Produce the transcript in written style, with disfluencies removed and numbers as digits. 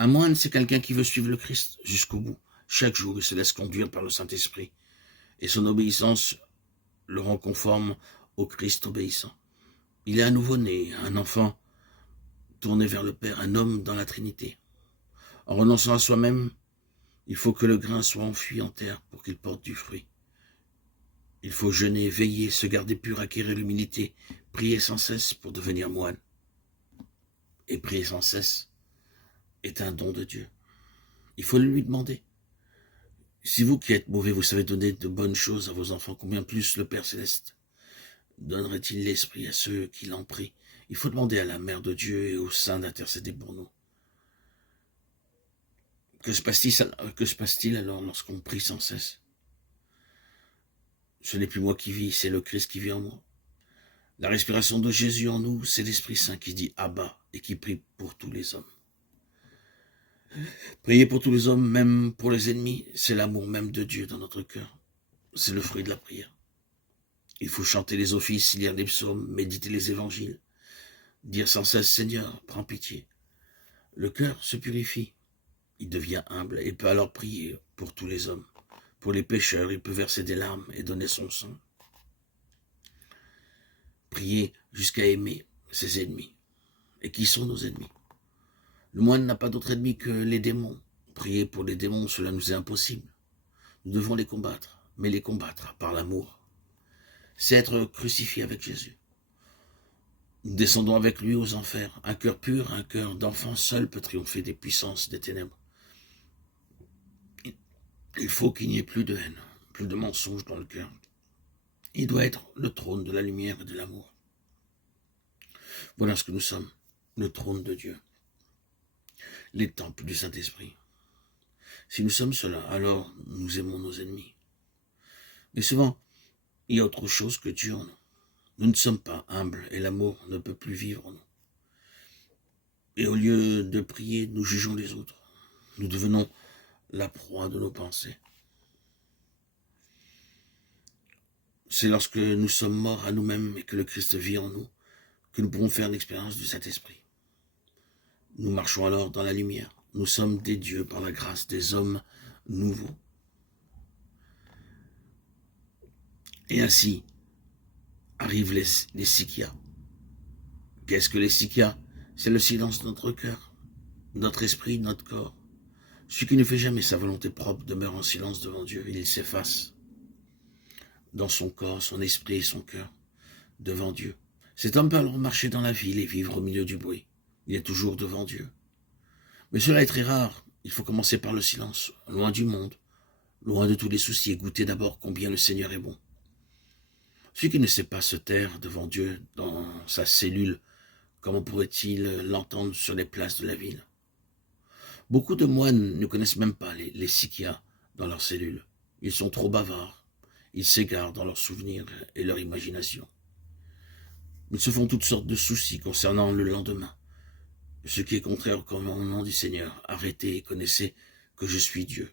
Un moine, c'est quelqu'un qui veut suivre le Christ jusqu'au bout. Chaque jour, il se laisse conduire par le Saint-Esprit. Et son obéissance le rend conforme au Christ obéissant. Il est un nouveau-né, un enfant tourné vers le Père, un homme dans la Trinité. En renonçant à soi-même, il faut que le grain soit enfui en terre pour qu'il porte du fruit. Il faut jeûner, veiller, se garder pur, acquérir l'humilité, prier sans cesse pour devenir moine. Et prier sans cesse est un don de Dieu. Il faut le lui demander. Si vous qui êtes mauvais, vous savez donner de bonnes choses à vos enfants, combien plus le Père Céleste donnerait-il l'esprit à ceux qui l'en prient? Il faut demander à la Mère de Dieu et au Saint d'intercéder pour nous. Que se passe-t-il alors lorsqu'on prie sans cesse? Ce n'est plus moi qui vis, c'est le Christ qui vit en moi. La respiration de Jésus en nous, c'est l'Esprit Saint qui dit Abba et qui prie pour tous les hommes. Prier pour tous les hommes, même pour les ennemis, c'est l'amour même de Dieu dans notre cœur. C'est le fruit de la prière. Il faut chanter les offices, lire les psaumes, méditer les évangiles, dire sans cesse Seigneur, prends pitié. Le cœur se purifie, il devient humble et peut alors prier pour tous les hommes. Pour les pécheurs, il peut verser des larmes et donner son sang. Prier jusqu'à aimer ses ennemis. Et qui sont nos ennemis? Le moine n'a pas d'autre ennemi que les démons. Prier pour les démons, cela nous est impossible. Nous devons les combattre, mais les combattre par l'amour. C'est être crucifié avec Jésus. Nous descendons avec lui aux enfers. Un cœur pur, un cœur d'enfant seul peut triompher des puissances des ténèbres. Il faut qu'il n'y ait plus de haine, plus de mensonges dans le cœur. Il doit être le trône de la lumière et de l'amour. Voilà ce que nous sommes, le trône de Dieu, les temples du Saint-Esprit. Si nous sommes cela, alors nous aimons nos ennemis. Mais souvent, il y a autre chose que Dieu en nous. Nous ne sommes pas humbles et l'amour ne peut plus vivre en nous. Et au lieu de prier, nous jugeons les autres. Nous devenons la proie de nos pensées. C'est lorsque nous sommes morts à nous-mêmes et que le Christ vit en nous que nous pourrons faire l'expérience du Saint-Esprit. Nous marchons alors dans la lumière. Nous sommes des dieux par la grâce, des hommes nouveaux. Et ainsi arrivent les sikias. Qu'est-ce que les sikias? C'est le silence de notre cœur, notre esprit, notre corps. Celui qui ne fait jamais sa volonté propre demeure en silence devant Dieu. Il s'efface dans son corps, son esprit et son cœur devant Dieu. Cet homme peut alors marcher dans la ville et vivre au milieu du bruit. Il est toujours devant Dieu. Mais cela est très rare. Il faut commencer par le silence, loin du monde, loin de tous les soucis, et goûter d'abord combien le Seigneur est bon. Celui qui ne sait pas se taire devant Dieu dans sa cellule, comment pourrait-il l'entendre sur les places de la ville? Beaucoup de moines ne connaissent même pas les sikias dans leur cellule. Ils sont trop bavards. Ils s'égarent dans leurs souvenirs et leur imagination. Ils se font toutes sortes de soucis concernant le lendemain. Ce qui est contraire au commandement du Seigneur. Arrêtez et connaissez que je suis Dieu.